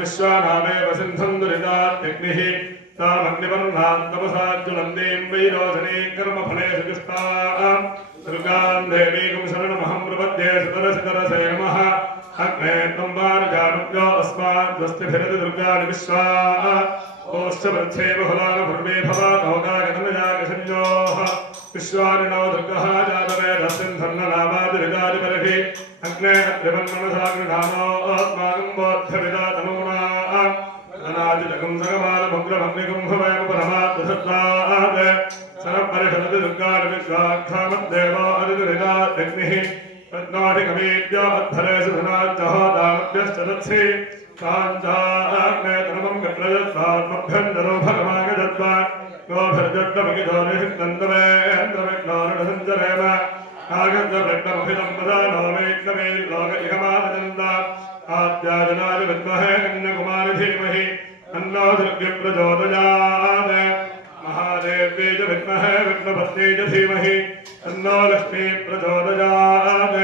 विश्वानामेव सिन्धुं दुरितात्यग्निः तामग्निवर्णान् तपसाज्ज्वलन्तीं वैरोचने कर्मफले सुजुष्टाम् दुर्गां देवीं शरणमहं प्रपद्ये सुतरसितरसे नमः अग्ने त्वं वारुजानुभ्यो अस्माद्वस्तिभिरति दुर्गाणि विश्वा ओश्चवृद्धे बहुलानभुर्वे भवातोकागतनयागसंयोः विश्वानिनो दुर्गः जातवेदसिन्धन्ननामादिरिदादिपरिः अग्ने अत्रिवन्मनसाग्निधानो अस्माकं बोद्धविदातनूना अनादिजगं सगमालमुग्रमग्निगं भवयमुपरमात्मसत्त्वात् सरपरिषदति दुर्गाणि विश्वाक्षामद्देवो अदिदुरिदात्यग्निः रत्नाटिकमेद्यो अध्वरेषु धनाच्चहोदामभ्यश्च तत्सि काञ्चाग्नेतनमं गप्रयत्वात्मभ्यन्तरो भगमागजत्वा गोभिर्जट्टमगिदोनिषिक्तन्दवेन्द्रविघ्नोरणसञ्चरेम आगन्तव्रट्टमभिदम्पदा नवमेक्तमे लोक इहमादनन्द आद्याजनाय विद्महे कन्याकुमारि धीमहि तन्नो दुर्गप्रचोदयात् महादेव्यै च विद्महे विष्णुपत्न्यै च धीमहि तन्नो लक्ष्मी प्रचोदयात्।